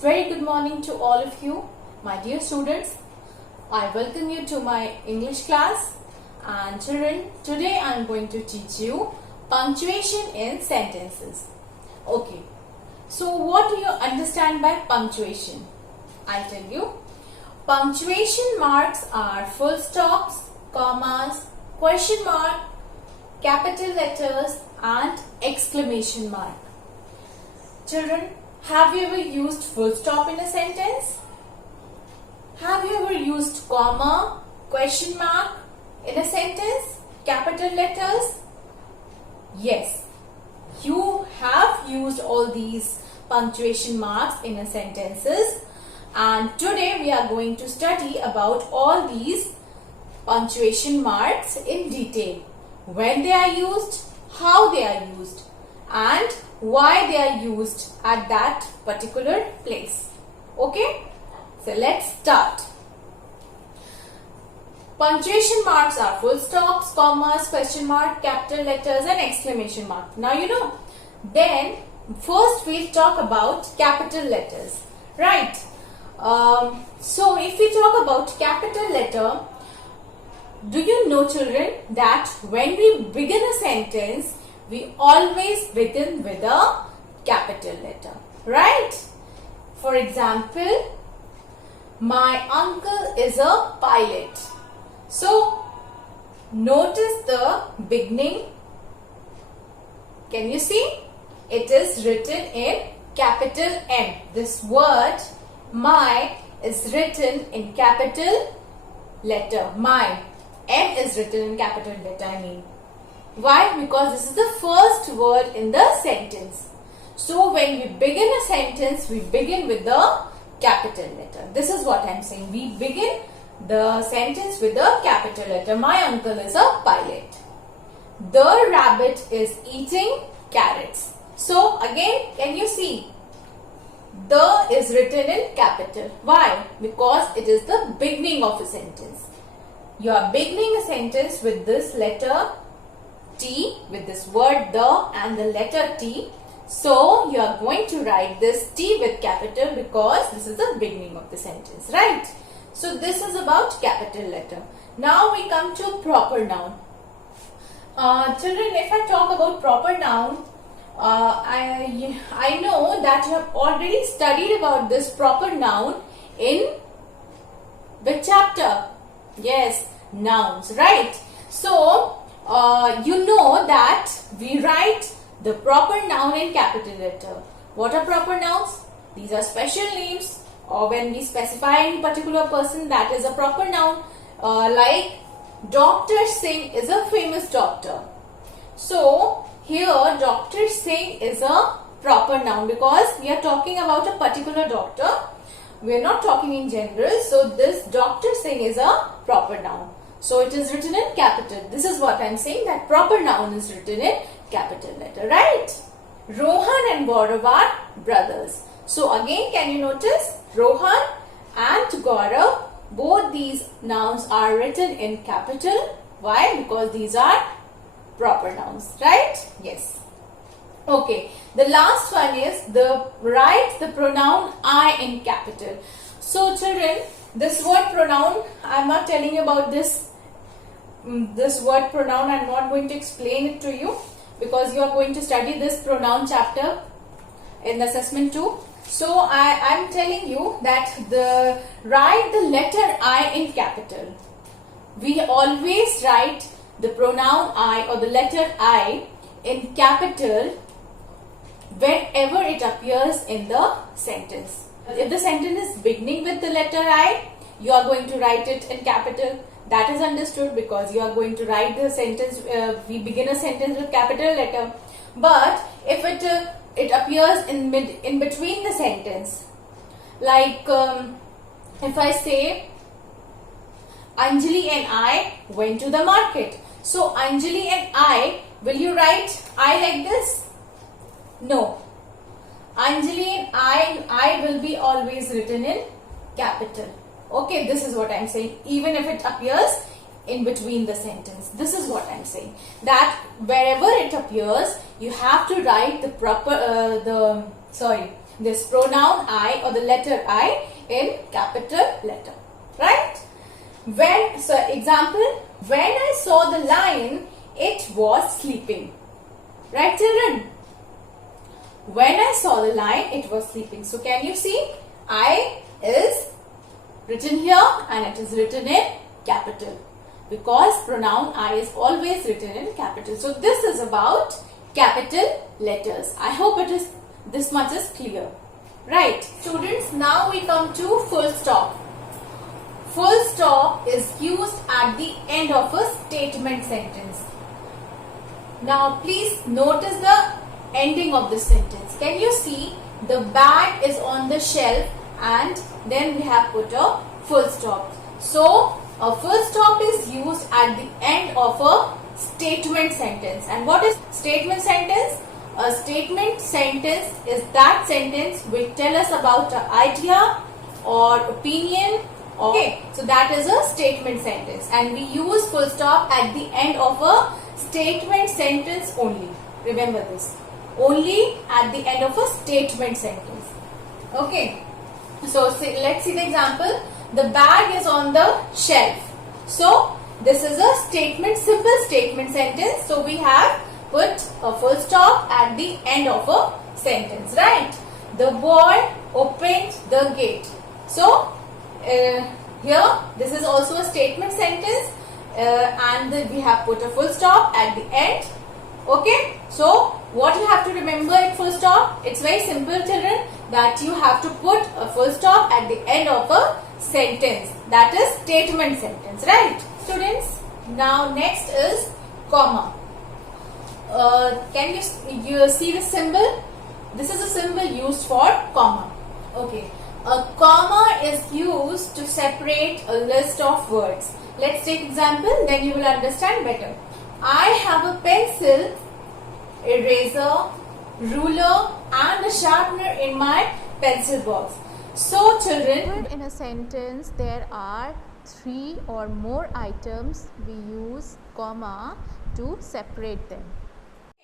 Very good morning to all of you, my dear students. I welcome you to my English class. And children, today I am going to teach you punctuation in sentences. Okay, so what do you understand by punctuation? I'll tell you. Punctuation marks are full stops, commas, question mark, capital letters and exclamation mark. Children, have you ever used full stop in a sentence? Have you ever used comma, question mark in a sentence? Capital letters? Yes, you have used all these punctuation marks in a sentences, and today we are going to study about all these punctuation marks in detail. When they are used, how they are used, and why they are used at that particular place. Okay, so let's start. Punctuation marks are full stops, commas, question mark, capital letters and exclamation mark. Now you know. Then first we'll talk about capital letters, right? So if we talk about capital letter, do you know, children, that when we begin a sentence, we always begin with a capital letter, right? For example, my uncle is a pilot. So, notice the beginning. Can you see? It is written in capital M. This word, my, is written in capital letter. My. M is written in capital letter, I mean. Why? Because this is the first word in the sentence. So when we begin a sentence, we begin with the capital letter. This is what I am saying. We begin the sentence with the capital letter. My uncle is a pilot. The rabbit is eating carrots. So again, can you see? The is written in capital. Why? Because it is the beginning of a sentence. You are beginning a sentence with this letter T, with this word the and the letter T. So you are going to write this T with capital because this is the beginning of the sentence, right? So this is about capital letter. Now we come to proper noun. Children, if I talk about proper noun, I know that you have already studied about this proper noun in the chapter. Yes, nouns, right? So you know that we write the proper noun in capital letter. What are proper nouns? These are special names, or when we specify any particular person, that is a proper noun. Like Dr. Singh is a famous doctor. So here Dr. Singh is a proper noun because we are talking about a particular doctor. We are not talking in general. So this Dr. Singh is a proper noun. So it is written in capital. This is what I am saying, that proper noun is written in capital letter, right? Rohan and Gaurav are brothers. So again, can you notice? Rohan and Gaurav, both these nouns are written in capital. Why? Because these are proper nouns, right? Yes. Okay. The last one is write the pronoun I in capital. So children, this word pronoun, I am not telling you about this word pronoun. I am not going to explain it to you because you are going to study this pronoun chapter in assessment 2. So I am telling you that write the letter I in capital. We always write the pronoun I or the letter I in capital whenever it appears in the sentence. If the sentence is beginning with the letter I, you are going to write it in capital. That is understood because you are going to write the sentence, we begin a sentence with capital letter. But if it appears in between the sentence, like if I say Anjali and I went to the market. So Anjali and I, will you write I like this? No. Anjali and I will be always written in capital. Okay, this is what I am saying. Even if it appears in between the sentence. This is what I am saying. That wherever it appears, you have to write the proper, this pronoun I or the letter I in capital letter, right? Example, when I saw the lion, it was sleeping. Right, children? When I saw the lion, it was sleeping. So can you see? I is written here and it is written in capital, because pronoun I is always written in capital. So this is about capital letters. I hope this much is clear. Right, students, now we come to full stop. Full stop is used at the end of a statement sentence. Now please notice the ending of the sentence. Can you see the bag is on the shelf and then we have put a full stop. So a full stop is used at the end of a statement sentence. And what is statement sentence? A statement sentence is that sentence which tell us about an idea or opinion. Okay, so that is a statement sentence, and we use full stop at the end of a statement sentence only. Remember this. Only at the end of a statement sentence. Okay, so let's see the example. The bag is on the shelf. So this is a statement, simple statement sentence. So we have put a full stop at the end of a sentence, right? The boy opened the gate. So here this is also a statement sentence and we have put a full stop at the end. Okay, so what you have to remember in full stop? It's very simple, children, that you have to put a full stop at the end of a sentence. That is statement sentence, right? Students, now next is comma. Can you see the symbol? This is a symbol used for comma. Okay. A comma is used to separate a list of words. Let's take example, then you will understand better. I have a pencil, eraser, ruler and a sharpener in my pencil box. So children, in a sentence there are 3 or more items, we use comma to separate them.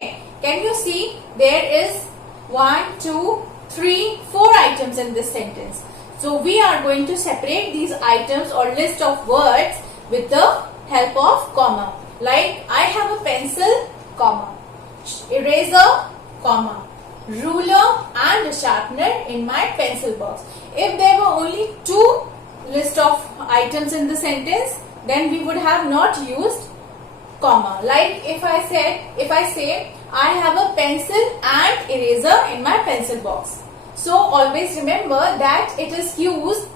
Can you see there is 1, 2, 3, 4 items in this sentence. So we are going to separate these items or list of words with the help of comma. Like I have a pencil, comma, eraser, comma, ruler and a sharpener in my pencil box. If there were only 2 list of items in the sentence, then we would have not used comma. Like if I say I have a pencil and eraser in my pencil box. So always remember that it is used,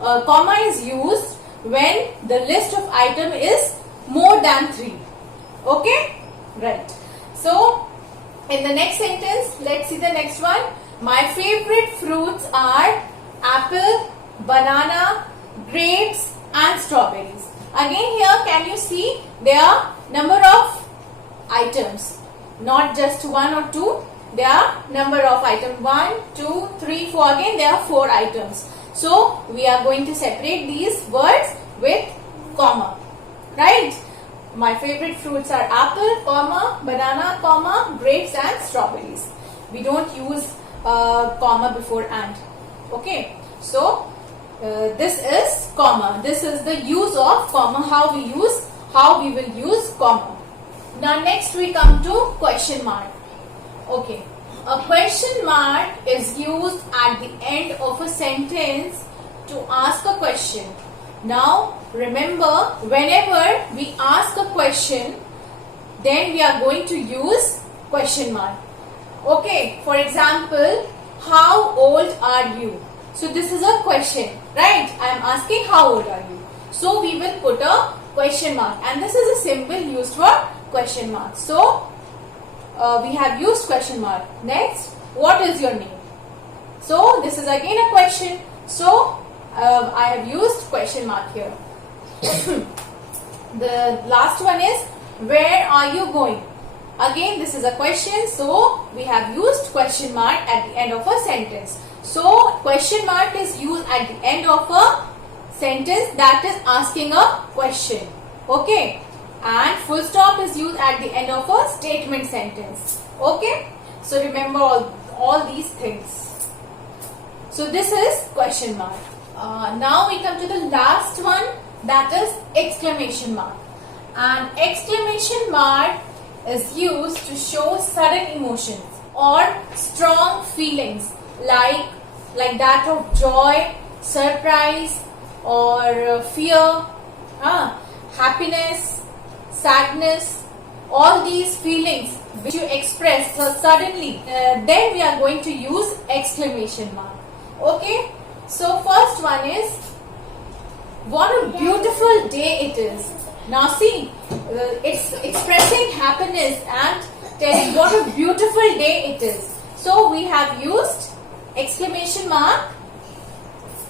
comma is used when the list of item is more than 3. Okay, right. So in the next sentence, let's see the next one. My favorite fruits are apple, banana, grapes and strawberries. Again here, can you see there are number of items, not just 1 or 2. There are number of items, 1, 2, 3, 4. Again there are 4 items. So we are going to separate these words with comma, right? My favorite fruits are apple, comma, banana, comma, grapes and strawberries. We don't use comma before and. Okay, so this is comma. This is the use of comma, how we will use comma. Now next we come to question mark. Okay, a question mark is used at the end of a sentence to ask a question. Now remember, whenever we ask a question, then we are going to use question mark. Okay, for example, how old are you? So this is a question, right? I am asking how old are you? So we will put a question mark, and this is a symbol used for question mark. So we have used question mark. Next, what is your name? So this is again a question. So I have used question mark here. The last one is, where are you going? Again this is a question, so we have used question mark at the end of a sentence. So question mark is used at the end of a sentence that is asking a question. Okay, and full stop is used at the end of a statement sentence. Okay, so remember all these things. So this is question mark. Now we come to the last one, that is exclamation mark. And exclamation mark is used to show sudden emotions or strong feelings like that of joy, surprise, or fear, happiness, sadness, all these feelings which you express suddenly, then we are going to use exclamation mark. Okay, so first one is, what a beautiful day it is. Now see, it's expressing happiness and telling what a beautiful day it is. So we have used exclamation mark.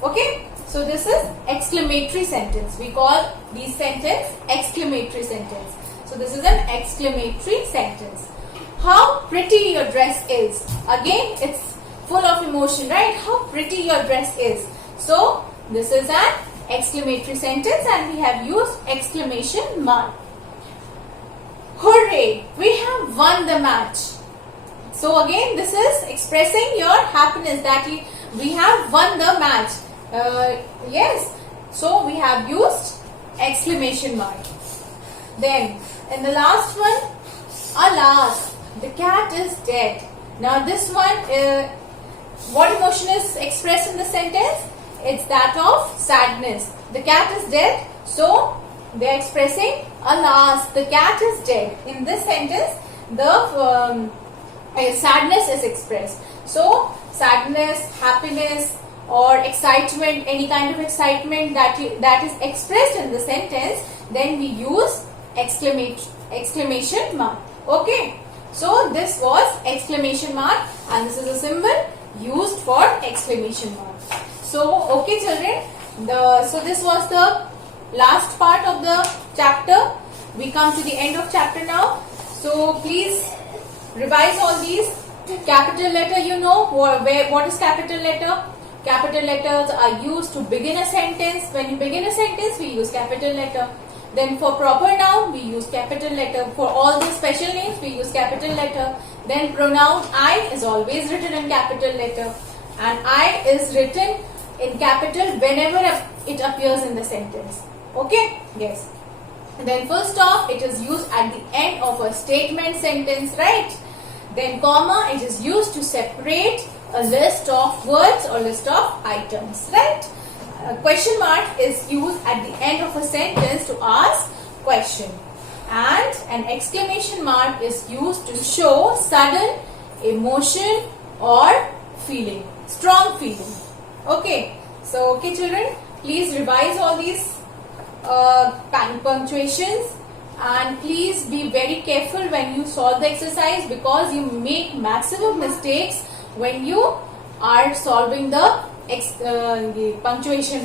Okay, so this is exclamatory sentence. We call these sentence exclamatory sentence. So this is an exclamatory sentence. How pretty your dress is. Again, it's full of emotion, right? How pretty your dress is. So this is an exclamatory sentence and we have used exclamation mark. Hooray! We have won the match. So again, this is expressing your happiness that we have won the match. Yes. So we have used exclamation mark. Then in the last one, alas, the cat is dead. Now this one, what emotion is expressed in the sentence? It's that of sadness. The cat is dead. So they are expressing, alas, the cat is dead. In this sentence, the sadness is expressed. So sadness, happiness, or excitement, any kind of excitement that is expressed in the sentence, then we use exclamation mark. Okay, so this was exclamation mark and this is a symbol used for exclamation mark. So okay children, so this was the last part of the chapter. We come to the end of chapter now. So please revise all these. Capital letter, you know what is capital letter. Capital letters are used to begin a sentence. When you begin a sentence, we use capital letter. Then for proper noun, we use capital letter. For all the special names, we use capital letter. Then pronoun I is always written in capital letter. And I is written in capital whenever it appears in the sentence. Okay? Yes. And then full stop, it is used at the end of a statement sentence, right? Then comma, it is used to separate a list of words or list of items, right? A question mark is used at the end of a sentence to ask question. And an exclamation mark is used to show sudden emotion or feeling, strong feeling. Okay, so okay children, please revise all these punctuations and please be very careful when you solve the exercise because you make maximum mistakes when you are solving the punctuation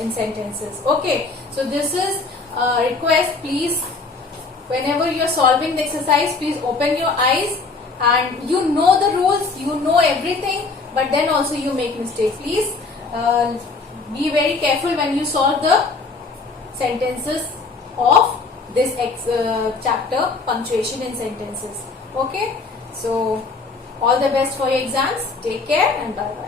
in sentences. Okay, so this is a request. Please, whenever you are solving the exercise, please open your eyes and you know the rules, you know everything, but then also you make mistakes. Please be very careful when you solve the sentences of this chapter, punctuation in sentences. Okay, so all the best for your exams. Take care and bye bye.